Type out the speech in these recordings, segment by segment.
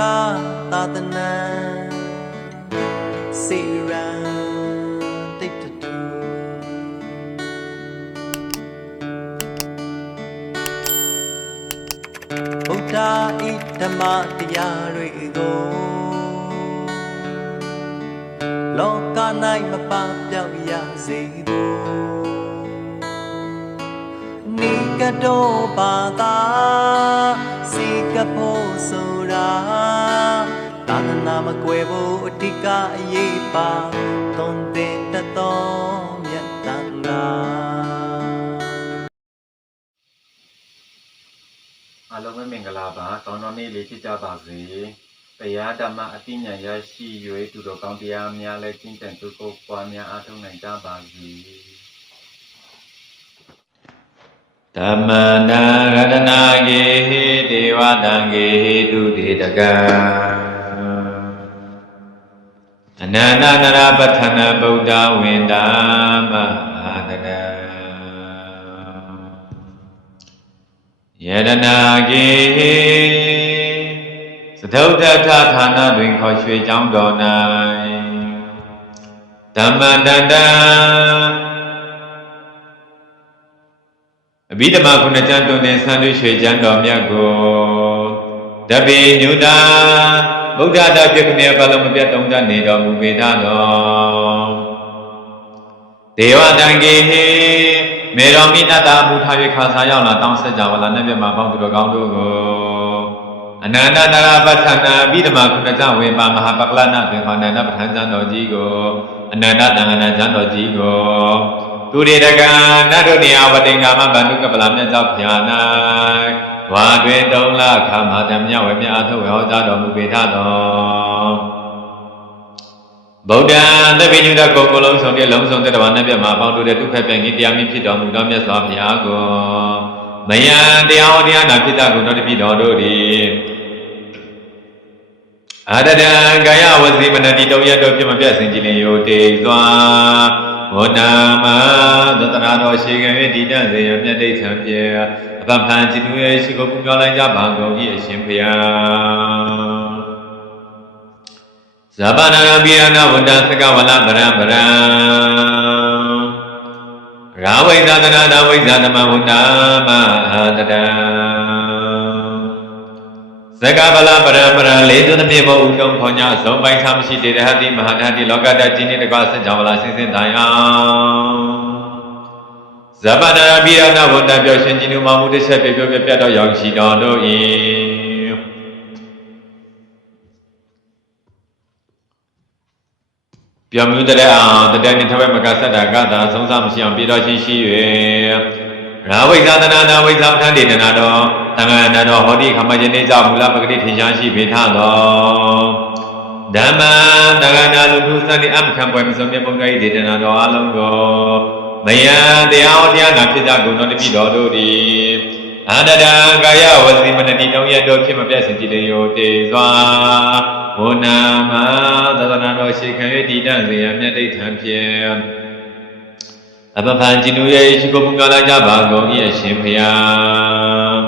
သာသနာစေရန်တိတ်တူဗုဒ္ဓဤဓမ္မတရားတွေကိုလောက၌မပပြောက်ရစေဘူးနိကတောဘာသာစီကဖို့ဆိုတာသာသ နာမကွယ်ဖို့အဓိကအရေးပါသွန်သင်တတ်သောမြတ်တန်ခါအားလုံးပဲမင်္ဂလာပါကောင်းတော်နေ့လေးဖြစ်ကြပါစေတရားဓမ္မအသိဉာဏ်ရရှိ၍သူတော်ကောင်းတရားများလည်းကျင့်ကြံကြိုးကိုပွားများအားထုတ်နိုင်ကြပါစေဓမ္မနာရတနာဂေဟိဒေဝတံဂေဟိတုတေတကံအ နန္တနရပဋ္ဌနာဗုဒ္ဓဝိန္ဒမအာတတံယရနာကေသဒုဋ္ဌထဌာနတွင်ခေါ်ရွှေကျောင်းတော်၌ဓမ္မတန္တံအဘိဓမ္မာခုနှစ်ကျမ်းတွင်သင်ဆံတွေ့ရွှေကျမ်းတော်မြတ်ကိုတပိညုတာ ဗုဒ္ဓတာပြည့်ခမေပလုံးမပြတ်တုံးတတ်နေတော်မူပေသာတော်ဒေဝတံကေဟိမေရောမိနတ္တာမူထား၍ခါစားရောက်လာတောင်းဆက်ကြဝလာနဲ့ပြမပေါင်းသူတော်ကောင်းတို့ကိုအနန္တတရာပဋ္ဌာနာပိဓမ္မာခုနကြဝေပါမဟာပကလနာပင်ခေါ်နန္ဒပဋ္ဌာန်းကျမ်းတော်ကြီးကိုအနန္တတန်ခဏကျမ်းတော်ကြီးကိုသူရေတကံနတ်တို့နေရာဝတိင်္ဂမဗန္ဓုကပလာမြတ်ကြောင့်ဖြာ၌ ဝါတွင်သုံးလခါမှာဓမ္မဝေမြအထုဟောကြားတော်မူပေထတော်ဗုဒ္ဓံသဗ္ဗညုတကုကုလုံးဆောင်တဲ့လုံးဆောင်တဲ့တဘာနဲ့ပြမှာပေါင်းတို့တဲ့ဒုက္ခပြန်ကြီးတရားမြင့်ဖြစ်တော်မူသောမြတ်စွာဘုရားကိုမယံတရားဟောတရားနာဖြစ်တာကိုတော်တပိတော်တို့သည်အာတတံကာယဝစီမနတိတုံရတော်ဖြစ်မပြတ်စင်ကြည်လင်ယိုတေ စွာဝဏမသတနာတော်ရှိကံ၍တည်တတ်စေရမြတ်ဒိဋ္ဌံပြေအပပံจิตူရဲ့ရှိကိုပူပြောင်းလိုက်ကြပါကုန်၏အရှင်ဘုရားဇဗနာရပိယနာဝတ္တသကဝလပရံပရံရာဝိသသနာနာဝိဇာသမဝတ္တမဟာတတံ သကဗလပရံပရံလေးသွသပြေဘောဥတုံဖောညာအစုံပိုင်းသာမရှိတေရဟတိမဟာတဟတိလောကတကြီးနေတကွစัจ java လာစင်စင်တိုင်အောင်ဇဗနာရပိယနာဝတ္တပြောရှင်ကြီးနုမမှုတစ်ချက်ပြပြပြပြတော့ရောက်ရှိတော်တို့၏ပြောင်းမြူတဲ့အောင်တတဲ့နေထဝဲမကဆတ်တာကသာဆုံးစားမရှိအောင်ပြေတော်ရှိရှိ၍ ရာဝိဇာသနာနာဝိဇာပဋ္ဌာန်းဒေနနာတော်သံဃာနာတော်ဟောတိခမယနေ့ကြောင့်မူလပဂတိထင်ရှားရှိပေထတော်ဓမ္မတဂနာလူထုစတိအမခံပွဲမစုံမြတ်ပုံတော်၏ဒေသနာတော်အလုံးကိုမယံတရားဟောတရားနာဖြစ်ကြကုန်တော်တပိတော်တို့သည်အန္တတံကာယဝစီမနတိတုံးရတော်ဖြစ်မပြတ်စင်ကြည်လေယောတေစွာဝနာမသဒနာတော်ရှိခံ၍တည်တံ့စေရန်မြတ်ဒိဋ္ဌံဖြင့် အပပံจิตူရဲ့ရှိကိုပူပြောင်းလိုက်ကြပါကုန်၏အရှင်ဖျား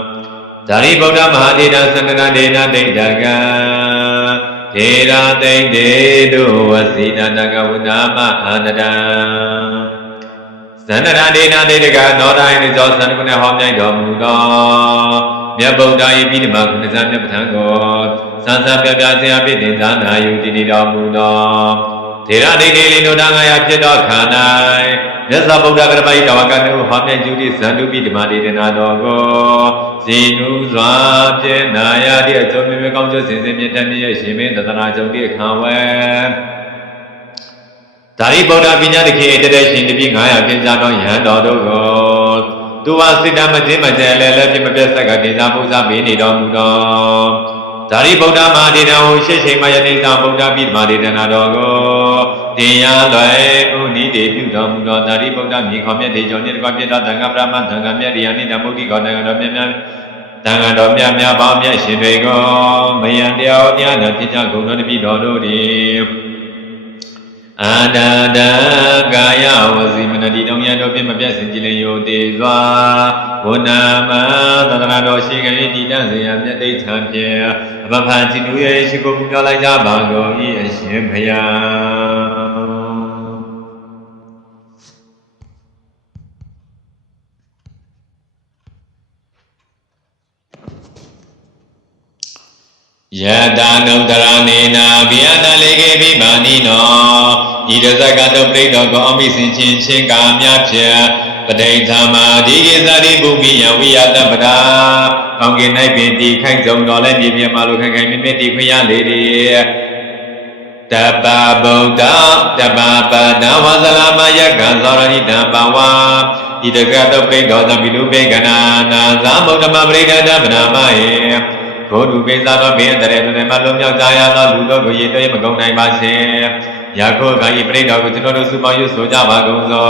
ဇာတိဗုဒ္ဓမဟာဒေတာသန္တနာဒေနာဒိဋ္ဌကံဒေရာသိမ့်တေတုဝစီတတကဝနာမအာနတံသန္တရာဒေနာဒေတကနောတိုင်းနိဇောသန္တကုဏဟောမြိုက်တော်မူသောမြတ်ဗုဒ္ဓ၏ပိဋကကုဏဇာမြတ်ပဋ္ဌာန်းကိုစံစံပြပြဆရာပိဋိဇာနာယုတည်တည်တော်မူသော ထေရဒိဋ္ဌိလေးနုဒငါယဖြစ်သောခန္ဓာ၌မြတ်စွာဘုရားကရမ၏တဝကနုဟောမြတ်ကျူတိဇန္တုပိဓမ္မာဒေသနာတော်ကိုဇီနုစွာပြည့်နာယသည့်အကျိုးမြတ်ကောင်းကျိုးစင်စစ်မြတ်တတ်မြတ်ရှင်မင်းသတ္တနာကြုံတိခံဝဲဒါရိဗုဒ္ဓပညာတခေတတဲ့ရှင်တပိ900ပြင်စားတော်ယဟန်တော်တို့ကိုသူဝစိတ္တမခြင်းမကျဲလဲလဲပြမပြတ်ဆက်ကဒေသာပူဇာပေးနေတော်မူတော် ဒါရိဗုဒ္ဓမဟာဒေတံဟူရှေ့ချိန်မယနေ့သာဗုဒ္ဓပိဓမ္မာဒေသနာတော်ကိုတင်ရလွယ်ဥနိတေပြုတော်မူတော်ဒါရိဗုဒ္ဓမြေခေါ်မြတ်ဒေကျော်နှင့်တကွပြတော်တန်ခါပရမသံဃာမြတ်တရားနိတမုဒ္ဓိကောတန်ခါတော်မြတ်များတန်ခါတော်မြတ်များပေါင်းမြတ်ရှင်တွေကိုမယံတရားတရားနာဖြစ်ကြကုန်တော်တပိတော်တို့သည် အာနာဒံကာယဝစီမနတိတောင်ရတော်ဖြင့်မပြတ်စင်ကြည်လင်ယိုတေစွာဝနာမသတ္တနာတော်ရှိခိုင်တည်တံ့စေရမြတ်တိဋ္ဌံဖြင့်အဘဖန်จิตူရဲ့ရှိကိုပူပြောလိုက်ကြပါကုန်၏အရှင်ဘုရား ယတာနုတ္တရနေနာဘိယတလေကေပိပါဏိနောဤတဇကတောပြိတောကောအမိစင်ချင်းချင်းကာမြဖြင့်ပဋိသမ္မာဒီကေသတိဘုမိယဝိယတပ္ပရာကောင်းကင်၌ပင်ဒီခိုက်ကြုံတော်လဲမြေပြင်မှာလိုခိုင်ခိုင်မြင့်မြင့်ဒီခွင့်ရလေဒီတပ္ပဗုဒ္ဓတပ္ပပဒဝဇလမယကံသောရဏိတံဘဝဤတကတောပြိတောသံပိလူပေကနာနာသမုဒ္ဓမပရိဒတဗနာမယေ ဘုဒ္ဓပိသသောဘေးတရေတရေမလုံးမြောက်ကြရသောလူတို့ကိုရေတွဲမကုန်နိုင်ပါစေ။ယခုကဤပြိတ္တာကိုကျွန်တော်တို့စုပေါင်းရွဆိုကြပါကုန်သော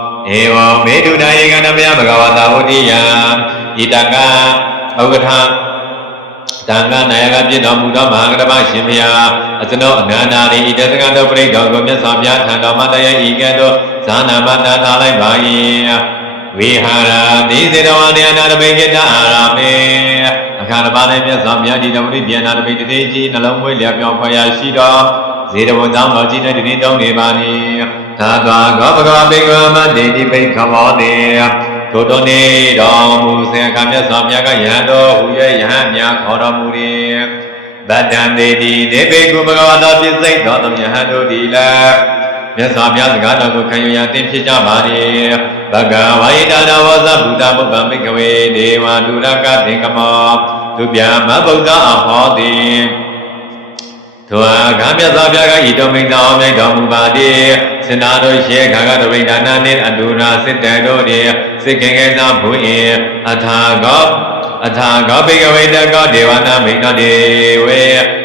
။ဧဝံမေတုဒာယေကနမယဘဂဝတာဝတိယဤတကဥက္ကဋ္ဌတန်ခါနာယကပြည့်တော်မူသောမဟာကတ္တမရှင်ဘုရားအကျွန်ုပ်အနန္တာရိဤတသကတော်ပြိတ္တာကိုမြတ်စွာဘုရားထံတော်မှာတရားဤကဲ့သို့ဇာနာမတန်ထားလိုက်ပါ၏ဝိဟာရတိစေတဝါနေအနာတပိကိတအာရမေ အခါတစ်ပါးလည်းမြတ်စွာဘုရားဒီတဝိပြန်နာတပိတတိကြီးနှလုံးမွေးလျက်ပြောင်းဖွယ်ရရှိတော်ဇေတဝန်ကြောင့်တော်ကြီးတဲ့ဒီနေ့တောင်းနေပါ၏သာသောကောဘဂဝဘေကဝမတေတိပိခမောတေထိုတော်နေတော်မူစေအခါမြတ်စွာဘုရားကယဟန်တော်ဟူ၍ယဟန်များခေါ်တော်မူ၏ဗတ္တံတေတိဒေဘေကုဘဂဝတာပြည့်စိတ်တော်သောယဟန်တို့ဒီလည်း မြတ်စွာဘုရားစကားတော်ကိုခံယူရသင်ဖြစ်ကြပါ၏ဘဂဝါယတာနဝဇဗုဒ္ဓဘုဗ္ဗမိကဝေဒေဝဒုရကသင်္ကမောသူပြမဗုဒ္ဓအဟောတိထိုအခါမြတ်စွာဘုရားကဤတော်မိန်တော်မြိုက်တော်မူပါသည်စင်နာတို့ရှေခါကတဝိဒါနာနှင့်အတူနာစစ်တံတို့သည်စိတ်ခင်ခဲသာဘုရင်အထာကောအထာကောဘေကဝေတကောဒေဝနာမိန်တော်ဒေဝေ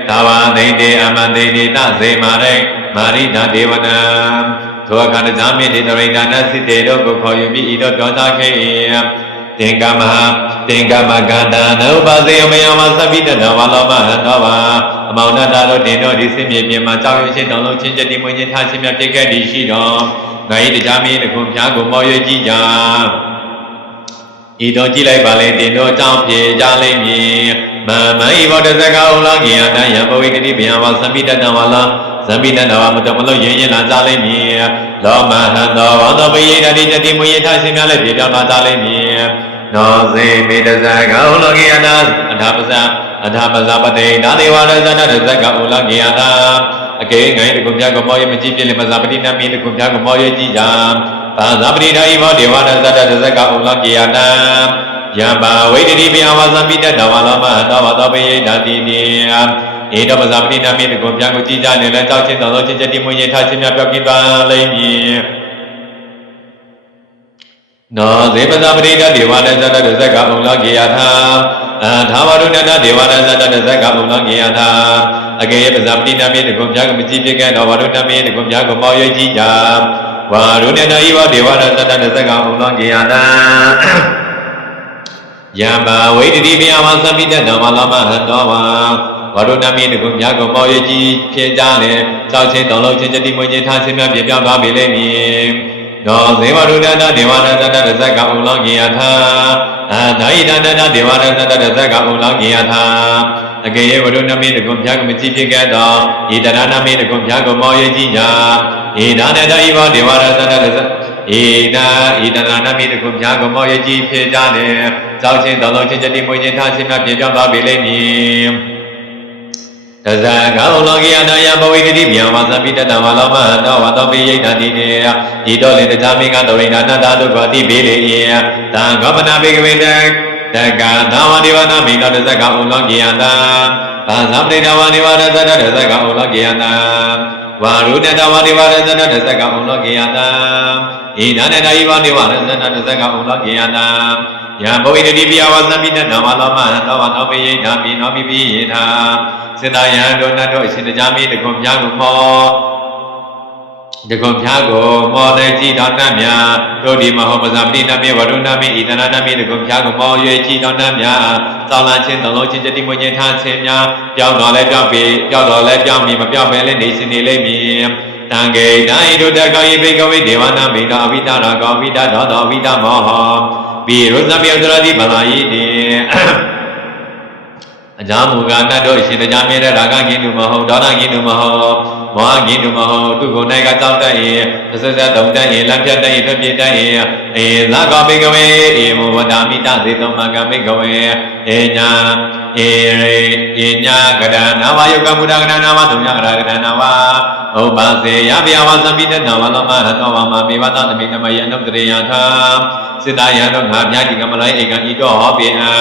သာဝသိတေအမသိတေတစေမာရိ မာရိဒဒေဝနာထိုအခါတဇာမိတေတရိဒါနစစ်တေတို့ကိုခေါ်ယူပြီးဤတို့ပြောသားခဲ့၏သင်္ကမဟာသင်္ကမကန္တနုပါစေယမယမသဗ္ဗိတတဝါလောမဟတောပါအမောင်နတာတို့တင်တို့ဒီစင်မြေပြင်မှာကြောက်ရွံ့ခြင်းတောင်းလုံးချင်းချက်တိမွေးခြင်းထားခြင်းမြတ်ပြည့်ခဲ့သည်ရှိတော်ငါ၏တရားမင်းတခုဖျားကိုမော်ရွေးကြည့်ကြဤတော်ကြည့်လိုက်ပါလေတင်တို့အကြောင်းပြေကြလိမ့်မည်မမဤဘောတဇကဥလောကိယတယံဘဝိတတိဗျာဝသဗ္ဗိတတဝါလော ဇမ္မိတနာဝမတမလို့ရင်းရင်လာကြလိမ့်မည်လောမဟံသောဝန္တောပိယတတိတတိမွေရထရှင်များလည်းပြေပြောင်းလာကြလိမ့်မည်နောစေမေတဇကဥလောကိယနာအထာပဇာအထာပဇာပတိဒါဒေဝရဇနတဇကဥလောကိယနာအကေငိုင်းတကုပြကမောရမကြည့်ပြလေမဇာပတိနမီတကုပြကမောရကြည့်ကြသာဇာပတိဓာဤဘောဒေဝရဇတတဇကဥလောကိယနာယံပါဝိတတိပိအဝဇံပိတတဝါလမတောဝတောပိယဓာတိနိ ဧတပဇာပတိနာမိတကုပြန်ကိုကြည်ကြနေလဲကြောက်ချင်းတော်သောချင်းချက်တိမွေးရထားချင်းများပြောပြသွားလိမ့်မည်နောဇေပဇာပတိတဒေဝရဇတတဇကဥလောကိယထာအာသာဝရုဏတဒေဝရဇတတဇကဥလောကိယထာအကေယပဇာပတိနာမိတကုပြန်ကိုမကြည့်ပြခဲ့တော်ဝရုဏမိတကုပြန်ကိုမောရကြည့်ကြဝါရုဏတဤဝဒေဝရဇတတဇကဥလောကိယထာယံဘာဝိတတိပြမသဗ္ဗိတဓမ္မလမဟတောဝါ ဝရုဏမင်းတကုမြတ်ကိုပေါ်ရကြီးဖြစ်ကြလေကြောက်ချင်းတောင်းလုံးချင်းချတိမွေးချင်းထားချင်းများပြပြောင်းသွားပြီလေမည်သောဇေဝရုဒ္ဒတဒေဝရတတရဇကဥလောကိယထာအာဒါယိတတတဒေဝရတတရဇကဥလောကိယထာအကေယဝရုဏမင်းတကုမြတ်ကိုမကြည့်ဖြစ်ခဲ့သောဤတရဏမင်းတကုမြတ်ကိုပေါ်ရကြီးညာဤဒါနတဤဘောဒေဝရတတရဇဧနာဣတနာနမိတကုမြာကမောယကြီးဖြစ်ကြလေကြောက်ချင်းတော်တော်ချင်းချတိမွေးချင်းထားချင်းများပြေပြောင်းသွားပြီလိမ့်မည် တဇာကောလောကိယနာယဘဝိတတိဗျံဝါသပိတတဝါလောမဟတောဝါတောပိယိတတိနေဤတော်လေတရားမိကတော်ရိဏနာတာတို့ကိုအတိပေးလေ၏တံဂောပနာဘေကဝေတတက္ကသာဝတိဝနာမိတော်တဇကောလောကိယနာဘာသပတိတဝါနိဝရသတတဇကောလောကိယနာဝါရုဏတဝါဒီဝရဇနတဇကဥလောကေယတာဣဒာနတဤဝါဒီဝရဇနတဇကဥလောကေယတာ ယံဘဝိတတိပိယဝသမိတနမလောမဟတောဝတောပိယိတာပိနောပိပိယေထာစေတယံဒုနတောအရှင်တရားမိတကွန်ပြားကိုမောတကွန်ပြားကိုမောတဲ့ကြည်တော်တတ်မြာတို့ဒီမဟောပဇာပတိနမေဝရုဏမေဣတနာနမေတကွန်ပြားကိုမော၍ကြည်တော်တတ်မြာသောလချင်းတော်လုံးချင်းတတိမွေချင်းထားခြင်းများပြောင်းတော်လဲပြောင်းပြီပြောင်းတော်လဲပြောင်းပြီမပြောင်းပဲလဲနေရှင်နေလိမ့်မည်တံကေတံဣဒုတကောဤဘေကဝေဒေဝနာမိတောအဝိတရာကောဝိတသောသောဝိတမောဟော ပိရုဇပိယသရတိဗလာယိတေ အကြောင်းမူကားတတ်တို့ရှင်တရားမြဲတဲ့ရာဂကင်းသူမဟုတ်ဒေါသကင်းသူမဟုတ်မောဟကင်းသူမဟုတ်သူကိုယ်၌ကကြောက်တတ်ရင်သစ္စာတုံတတ်ရင်လက်ဖြတ်တတ်ရင်ထွက်ပြေးတတ်ရင်အေသာကောဘေကဝေအေမောဝတာမိတသေတောမကဘေကဝေအေညာအေရေအေညာကရဏဝယုကမုဒကရဏဝသုညကရကရဏဝဥပစေယဗျာဝသမိတတဝလောမဟတောဝမမေဝတသမိနမယအနုတရေယထာစိတ္တယံတို့ငါမြတ်ဒီကမလိုက်ဧကံဤတော့ဟောပိအံ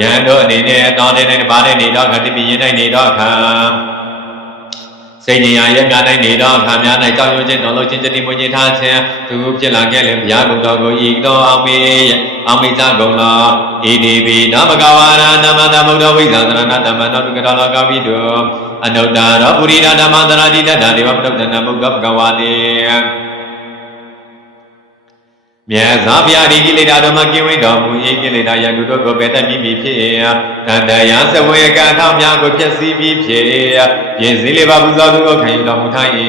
ယံတို့အနေနဲ့တောင်းနေတဲ့ဘာနဲ့နေတော့ခတိပိရင်နိုင်နေတော့ခါစိတ်ဉာဏ်ရဲ့များနိုင်နေတော့ခါများနိုင်ကြောက်ရွံ့ခြင်းတော်လို့ခြင်းတတိမွေးခြင်းထားခြင်းသူဖြစ်လာခဲ့လေဘုရားကုတော်ကိုဤတော်အောင်မေအောင်မေကြကုန်လောဣတိပိနမကဝါရနမတမုဒ္ဒဝိဇာသရဏတမနောတုကတောလောကဝိတုအနုတ္တရောပုရိဒဓမ္မသရတိတ္တဒေဝပတုတ္တနမုဂ္ဂပကဝါတိ မြတ်စွာဘုရားဒီကိလေသာတို့မှကင်းဝေးတော်မူ၏ကိလေသာယကုတို့ကိုပယ်တတ်ပြီးပြီဖြစ်၏တန်တရားစဝေကံထောင်းများကိုဖြည့်ဆည်းပြီးဖြစ်၏ပြည့်စည်လေးပါပူဇော်သူကိုခံယူတော်မူထိုင်၏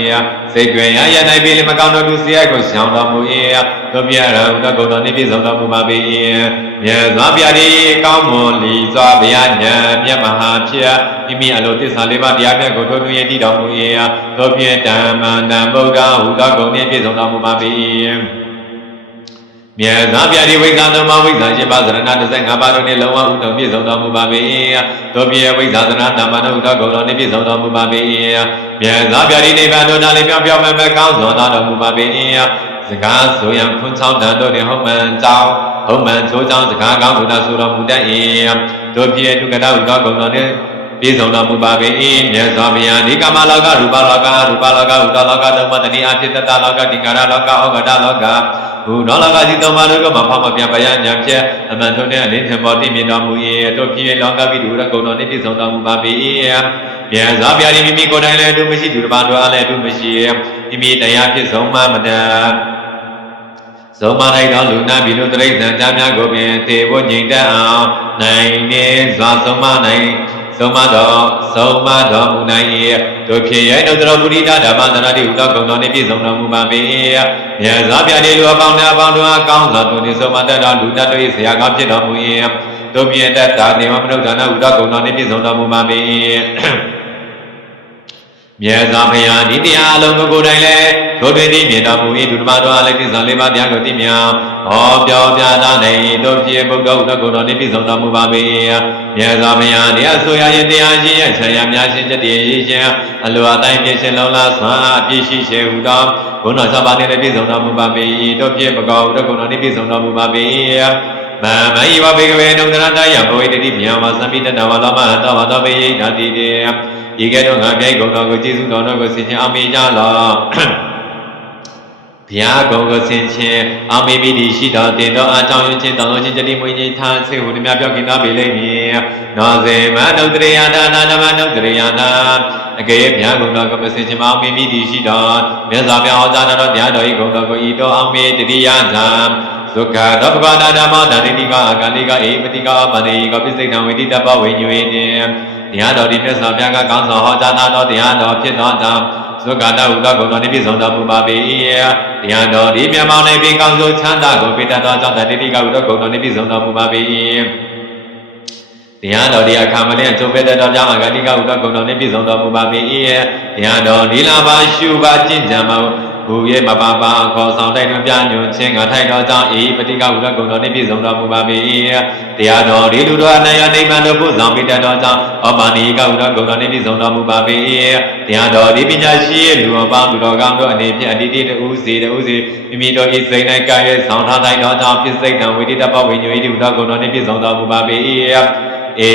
စိတ်တွင်ရရ၌ပြီလေမကောင်းတို့သူစရိုက်ကိုရှောင်တော်မူ၏တို့ပြရဟုသောကုတော်နှင့်ပြည့်စုံတော်မူပါပေ၏မြတ်စွာဘုရားဒီကောင်းမွန်လီစွာဘုရားဉာဏ်မြတ်မဟာဖြစ်မိမိအလိုသစ္စာလေးပါးတရားမြတ်ကိုထိုးထွင်းရည်တည်တော်မူ၏တို့ပြဓမ္မန္တံဗုဒ္ဓဟူသောဂုဏ်နှင့်ပြည့်စုံတော်မူပါပေ၏ မြတ်စွာဘုရားဒီဝိဇ္ဇာသုံးပါးဝိဇ္ဇာ၈ပါးသရဏ15ပါးတို့နှင့်လုံးဝဥဒ္ဓပြည့်စုံတော်မူပါပေ၏တို့ပြဝိဇ္ဇာသရဏတမ္မနုဒ္ဓဂုဏ်တော်နှင့်ပြည့်စုံတော်မူပါပေ၏မြတ်စွာဘုရားဒီနိဗ္ဗာန်တို့နာလေးပြောင်းပြောင်းမဲ့မဲ့ကောင်းစွာသာတော်မူပါပေ၏စကားဆိုရန်ခွန်းချောင်းတန်တို့နှင့်ဟုတ်မှန်ကြောင်းဟုတ်မှန်ချိုးချောင်းစကားကောင်းဘုရားဆိုတော်မူတတ်၏တို့ပြဒုက္ခဒဥဒ္ဓဂုဏ်တော်နှင့် ပြည့်စုံတော်မူပါပေ၏မြတ်စွာဘုရားဒီကမလောကရူပလောကရူပလောကဥဒ္ဒလောကသမတဏိအဖြစ်တတလောကဒီကာရလောကဩဃတလောကဘုနောလောကစီသုံးပါးတို့ကမဖောက်မပြပယညာဖြင့်အမှန်ထုံးတဲ့အလင်းထမောတိမြင်တော်မူ၏တို့ပြည့်လောကပိတုရဂုဏ်တော်နှင့်ပြည့်စုံတော်မူပါပေ၏မြတ်စွာဘုရားဒီမိမိကိုယ်တိုင်လည်းအတုမရှိသူတစ်ပါးတို့အားလည်းအတုမရှိမိမိတရားဖြစ်ဆုံးမမတတ်ဆုံးမလိုက်သောလူနာဘီလူတရိစ္ဆာန်ကြားများကိုပင်သေဖို့ငြိမ်သက်အောင်နိုင်နေစွာဆုံးမနိုင် ဆုံးမတော်ဆုံးမတော်မူနိုင်၏တို့ဖြစ်ရဲ့တို့တော်ပုရိသဓမ္မသနာတိဥဒ္ဒကုံတော်နှင့်ပြည့်စုံတော်မူပါပေ၏မြတ်စွာဘုရားဒီလူအပေါင်းများအပေါင်းတို့အားကောင်းစွာသူနှင့်ဆုံးမတတ်တော်လူတတ်တို့၏ဆရာကောင်းဖြစ်တော်မူ၏တို့ပြည့်တတ်တာနေမမနုဿာနဥဒ္ဒကုံတော်နှင့်ပြည့်စုံတော်မူပါပေ၏ မြတ်စွာဘုရားဒီတရားအလုံးကိုကိုယ်တိုင်လည်းတို့တွင်သိမြင်တော်မူ၏ဒုဓမ္မတော်အားလည်းသိစွာလေးပါးတရားကိုသိမြင်ဟောပြောပြတာနိုင်တို့ပြည့်ဘုဒ္ဓဥဒ္ဒကုံတော်နှင့်ပြည့်စုံတော်မူပါပေ၏မြတ်စွာဘုရားတရားဆိုရရင်တရားရှိရဆရာများရှင်တည်းရေးခြင်းအလိုအတိုင်းပြည့်စင်လုံးလားစွာအပြည့်ရှိစေဟုသောဘုန်းတော်စပါးနှင့်ပြည့်စုံတော်မူပါပေ၏တို့ပြည့်ပကောဥဒ္ဒကုံတော်နှင့်ပြည့်စုံတော်မူပါပေ၏မမယိဝဘေကဝေနုဒရတယဘဝိတတိမြာဝသမိတတဝလောမဟတောဝတောပေယိဓာတိတေ ဤကဲ့သို့ငါပြိုက်ကုန်တော်ကိုကျေးဇူးတော်တော်ကိုဆင်ခြင်အောင်မေကြလောဘုရားကုံကိုဆင်ခြင်အောင်မေမိသည်ရှိတော်တင်တော်အားကြောင့်ရွချင်းတောင်းတော်ချင်းတတိမွေးချင်းထားဆေဟုနှမြပြောက်ခင်တော်ပေလိမ့်မည်နောဇေမနုတရိယနာနာနမနုတရိယနာအကယ်ဘုရားကုံတော်ကိုဆင်ခြင်အောင်မေမိသည်ရှိတော်မြတ်စွာဘုရားဟောကြားတော်ဘုရားတော်ဤကုံတော်ကိုဤတော်အောင်မေတတိယဇံဒုက္ခသောပကနာဓမ္မတတိကအာဂန္တိကဧပတိကအပန္တိကပိစိတ်တံဝိတိတပဝိညွေနေ တရားတော်ဒီမြတ်စွာဘုရားကကောင်းစွာဟောကြားတော်တရားတော်ဖြစ်သောကြောင့်သုက္ကတဥဒ္ဒဂုဏ်တော်နှင့်ပြည့်စုံတော်မူပါပေ၏တရားတော်ဒီမြတ်မောင်နေပြီးကောင်းစိုးချမ်းသာကိုပေးတတ်သောကြောင့်တတိကဥဒ္ဒဂုဏ်တော်နှင့်ပြည့်စုံတော်မူပါပေ၏တရားတော်ဒီအခါမလျက်ကျုပ်ပဲတဲ့တော်ကြောင့်အဂတိကဥဒ္ဒဂုဏ်တော်နှင့်ပြည့်စုံတော်မူပါပေ၏တရားတော်ဒီလာပါရှုပါကျင့်ကြံပါ ဘူရဲ့မပါပါခေါ်ဆောင်တိုက်တွင်ပြညွန်ခြင်းငါထိုက်တော်ကြောင့်ဤပฏิကဥဒ္ဒဂုဏ်တော်နှင့်ပြည့်စုံတော်မူပါပေ၏တရားတော်ဒီလူတော်အနယနိဗ္ဗာန်တို့ပို့ဆောင်ပေးတတ်တော်ကြောင့်ဩပါဏိကဥဒ္ဒဂုဏ်တော်နှင့်ပြည့်စုံတော်မူပါပေ၏တရားတော်ဒီပညာရှိရဲ့လူအပေါင်းသူတော်ကောင်းတို့အနေဖြင့်အတိတိတူစီတူစီမိမိတို့ဤစိတ်၌ကာရဲ့ဆောင်ထားတိုင်းတော်ကြောင့်ပြည့်စိတ်တံဝိတိတပဝိညွေတိဥဒ္ဒဂုဏ်တော်နှင့်ပြည့်စုံတော်မူပါပေ၏ဧ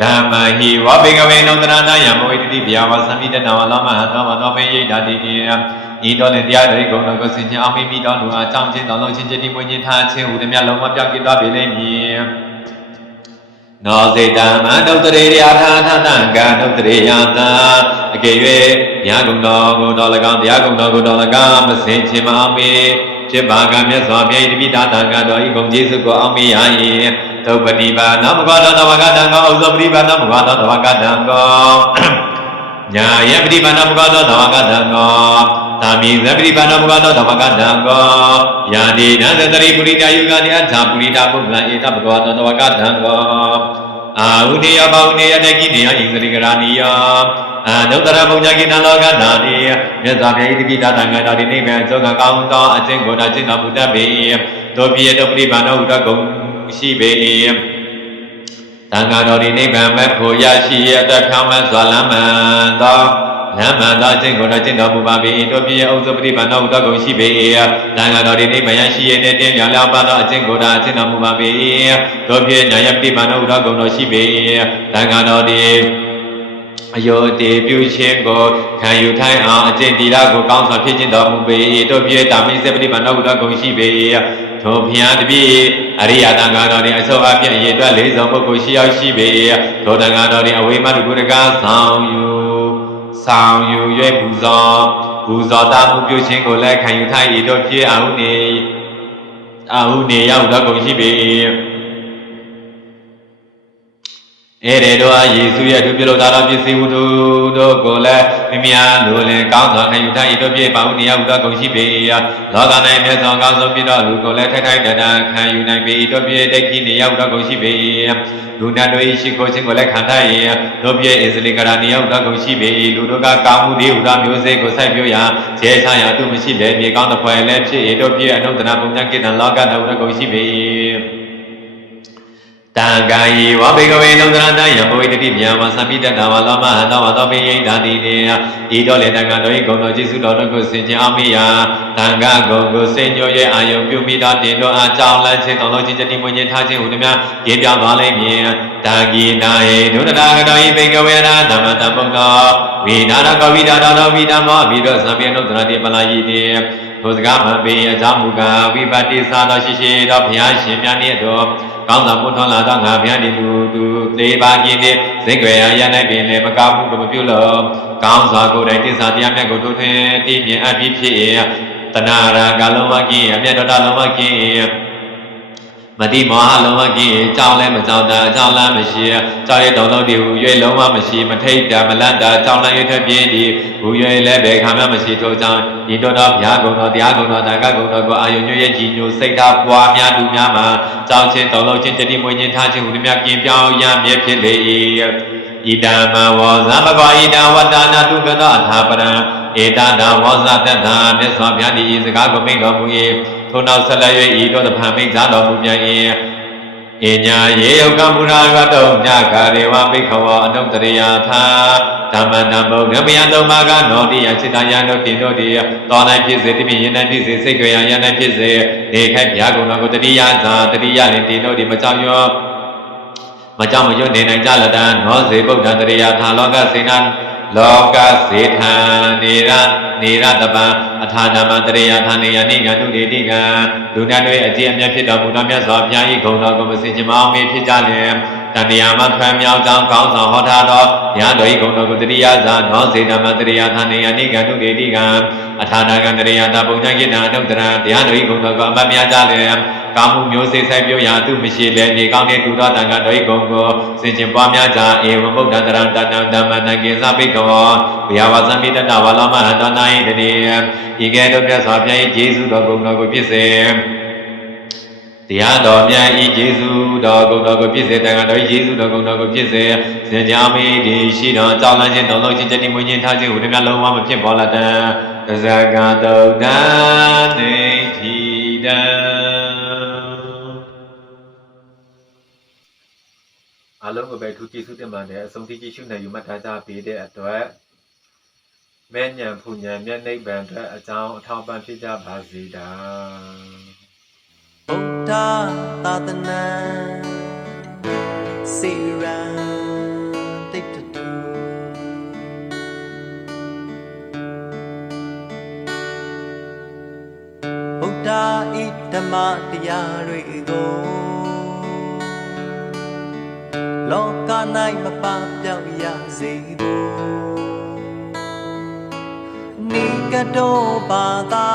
ဓမ္မဟိဝဘေကဝေနုတရဏယမဝိတတိဗျာဝသမိတနာဝလောမဟသောဝသောပေယိတာတိတိ ဤတော်နဲ့တရားတော်ကိုယ်တော်ကိုစင်ကြအောင်မိမိတော်လူအားကြောင်းချင်းတော်လုံးချင်းချင်းတိမွေးချင်းထားခြင်းဟူသည်များလုံးဝပြောင်းပြသွားပေလိမ့်မည်နောစေတမနုတရေရာထာထာတံကနုတရေယတာအကယ်၍ဘုရားကုံတော်ကိုတော်၎င်းတရားကုံတော်ကိုတော်၎င်းမစင်ချင်မအောင်မေဖြစ်ပါကမြတ်စွာဘုရားတပိတာတံကတော်ဤကုံကျေးဇူးကိုအောင်မေရ၏သုပတိပါနမကောတဝကတံကောဥဇပတိပါနမကောတဝကတံကော ညာယပတိပါဏဘုဂသောဓမ္မကတံကောသာမိသပတိပါဏဘုဂသောဓမ္မကတံကောယာတိနသတရိပုရိတယုဂတိအထာပုရိတာပုဂ္ဂလံဧတဘဂဝတောဓမ္မကတံကောအာဟုနေယဘာဟုနေယတကိနေယဣသရိကရာနိယအာဒုတ္တရဘုံညာကိနလောကနာတိမြတ်စွာဘုရားဣတိပိတတံဃာတော်ဒီနိဗ္ဗာန်သောကကောင်းသောအကျင့်ကိုယ်တော်ကျင့်တော်မူတတ်ပေသောပိယတောပရိပါဏဟုတကုံရှိပေ၏ သံဃာတော်ဒီနိဗ္ဗာန်မဲ့ဖို့ရရှိရအတ္တဖြောင်းမှန်စွာလမ်းမှန်သောလမ်းမှန်သောအကျင့်ကိုယ်တော်ကျင့်တော်မူပါပေ၏သောပိယဥစ္စာပရိပါဏဟုတကုံရှိပေ၏သံဃာတော်ဒီနိဗ္ဗာန်ရရှိရတဲ့တင်းမြောင်လျောက်ပါသောအကျင့်ကိုယ်တော်ကျင့်တော်မူပါပေ၏သောပိယညာယပရိပါဏဟုတကုံတော်ရှိပေ၏သံဃာတော်ဒီအယောတေပြုခြင်းကိုခံယူထိုင်အောင်အကျင့်တီလာကိုကောင်းစွာဖြစ်ခြင်းတော်မူပေ၏တို့ပြေတာမိစေပရိပါဏဟုတကုံရှိပေ၏ ထိုဘုရားတပည့်အရိယတန်ဃာတော်သည်အစောအပြည့်ရေအတွက်၄ဆောင်ပုဂ္ဂိုလ်ရှိရောက်ရှိပေ၏ထိုတန်ဃာတော်သည်အဝိမတုကုရကဆောင်ယူဆောင်ယူ၍ပူဇော်ပူဇော်တာမှုပြုခြင်းကိုလည်းခံယူထိုင်၏တို့ပြေအာဟုနေအာဟုနေရောက်တော်ကုန်ရှိပေ၏ ဧရေတို့အားယေရှုရဲ့သူပြုလို့သာတော်ပစ္စည်းဝတ္ထုတို့ကိုလည်းမိမိအားလိုလင်ကောင်းစွာခံယူထား၏တို့ပြည့်ပါဟုနေရာဟုသောကုန်ရှိပေ၏လောက၌မြတ်စွာကောင်းဆုံးပြတော်လူကိုလည်းထိုက်ထိုက်တန်တန်ခံယူနိုင်ပေ၏တို့ပြည့်တိတ်ကြီးနေရာဟုသောကုန်ရှိပေ၏လူနာတို့၏ရှိခိုးခြင်းကိုလည်းခံထား၏တို့ပြည့်ဣဇလိကရာနေရာဟုသောကုန်ရှိပေ၏လူတို့ကကောင်းမှုသည်ဟုသောမျိုးစေ့ကိုစိုက်ပျိုးရာခြေချရာသူမရှိလေမြေကောင်းတစ်ဖွဲလည်းဖြစ်၏တို့ပြည့်အနုတ္တနာပုံညာကိတ္တလောကတော်ဟုသောကုန်ရှိပေ၏ တံကာယေဝဘေကဝေလုံသရတယံဘဝိတတိမြာမသပိတတဝါလောမဟတောဝသောပိယိတာတိတေဤတော်လေတံကာတော်ဤဂုဏ်တော်ကျေးဇူးတော်တို့ကိုဆင်ခြင်အောင်မိယာတံကာဂုဏ်ကိုစင်ညိုရဲ့အာယုံပြုမိတော်တင်တော်အားကြောင်းလန်းခြင်းတော်လုံးချင်းတတိမွေးခြင်းထားခြင်းဟူသည်များပြေပြောင်းသွားလိမ့်မည်တာဂီနာယေဒုတတာကတော်ဤဘေကဝေရာဓမ္မတံပုဒ္ဒောဝိနာရကဝိဒါတော်ဝိဓမ္မောအဘိရောသံပြေနုတ္တရတိပလာယိတေ ထိုစကားမှပေအကြောင်းမူကားဝိပတ္တိသာတော်ရှိရှိတော်ဘုရားရှင်မြတ်နှင့်တော်ကောင်းစွာပွန်ထွန်းလာသောငါဘုရားဒီလူသူသေးပါခြင်းနှင့်စိတ်ကြွယ်ရာရ၌ပင်လည်းမကောင်းမှုကိုမပြုလို့ကောင်းစွာကိုယ်တိုင်တစ္ဆာတရားမြတ်ကိုထိုးထွင်းတည်မြင်အပ်ပြီးဖြစ်၏တဏှာရာကလုံးဝကင်းအမျက်တော်တော်လုံးဝကင်း၏ မတိမောဟလုံးဝကင်း၏ကြောင်းလည်းမကြောင်းတာအကြောင်းလည်းမရှိကြောင်းရတော်လုံးတည်ဟူ၍လုံးဝမရှိမထိတ်တာမလန့်တာကြောင်းလည်းရထပြင်းသည်ဟူ၍လည်းဘယ်ခါမှမရှိထိုကြောင်းဤတော်တော်ဘုရားကုံတော်တရားကုံတော်တန်ခါကုံတော်ကိုအာယုညွရဲ့ကြည်ညိုစိတ်ဓာတ်ပွားများသူများမှာကြောင်းချင်းတော်လုံးချင်းတတိမွေးချင်းထားခြင်းဟူသည်များกินပြောင်းရမြဲဖြစ်လေ၏ဣဒံမဝောဇမကောဣဒံဝတ္တနာတုကသောအထာပရံဧတတဝောဇတတ္ထာမြတ်စွာဘုရားဒီဤစကားကိုမိန့်တော်မူ၏ ထို့နောက်ဆက်လက်၍ဤတော်တဖန်မိန့်ကြားတော်မူပြန်၏အညာယေယုကမူရာရတောညကာရေဝပိခဝအနုတ္တရိယသာဓမ္မနံဘုံဓမ္မယံသုံးပါးကနောတိယစိတ္တယံတို့တင်တို့တည်းတော၌ဖြစ်စေတိပိယ၌ဖြစ်စေစိတ်ကြွယံယံ၌ဖြစ်စေနေခိုက်ဘုရားကုံတော်ကိုတတိယသာတတိယလင်တင်တို့တည်းမကြောက်ရောမကြောက်မရွံ့နေနိုင်ကြလတံနောစေဗုဒ္ဓတရိယသာလောကစေနာ လောကစေထံနေရနေရတပံအထာဓမ္မတရိယထာနေယနိကတုတေတိကလူနာတို့အကျင့်အမြတ်ဖြစ်တော်မူသောမြတ်စွာဘုရား၏ဂုဏ်တော်ကိုမစင်ကြမအောင်မေဖြစ်ကြလျင်တန်တရားမှာထွမ်းမြောက်ကြောင်းကောင်းဆောင်ဟောထားသောဘုရားတော်၏ဂုဏ်တော်ကိုတရိယာဇာနောစေတမတရိယာထာနေယနိကံတုတေတိကံအထာနာကံတရိယာတာပုံညာကိတ္တအနုတ္တရဘုရားတော်၏ဂုဏ်တော်ကိုအမတ်များကြလျင် ကောင်းမှုမျိုးစေ့ဆိုင်ပြောရာသူမရှိလေနေကောင်းတဲ့သူတော်တန်ခါတော်၏ဂုဏ်ကိုစင်ကျင်ပွားများကြဧဝံဗုဒ္ဓတရံတဏ္ဍဓမ္မတံကိသပိကဝောဘုရားဝါသမိတ္တဝါလောမဟတနာယိတတိဤကဲ့သို့မြတ်စွာဘုရား၏ကျေးဇူးတော်ဂုဏ်တော်ကိုဖြစ်စေတရားတော်မြတ်ဤကျေးဇူးတော်ဂုဏ်တော်ကိုပြည့်စေတန်ခါတော်ဤကျေးဇူးတော်ဂုဏ်တော်ကိုပြည့်စေစင်ကြမိဒီရှိတော်ကြောင်းလန်းခြင်းတော်လုံးခြင်းတတိမွေးခြင်းထားခြင်းဟူသည်များလုံးဝမဖြစ်ပေါ်လာတံသဇကတုတ်တံနေထီတံ အလုံးကိုပဲထူးကျေးဇူးတင်ပါတယ်အဆုံးထိကျေးဇူးနဲ့ယူမှတ်ထားကြပေးတဲ့အတွက်မဲ့ညံဖူညံမျက်နှိပ်ပံအတွက်အကြောင်းအထောက်ပံ့ဖြစ်ကြပါစေတာဗုဒ္ဓသာသနာစေရန်တိတ်တူဗုဒ္ဓဤဓမ္မတရားတွေကို မပပြောင်းရစေဘူးနိကတောပါတာ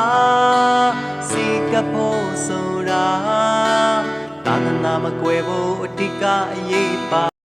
စီကဖို့ဆိုတာသာသနာမကွယ်ဖို့အဓိကအရေးပါ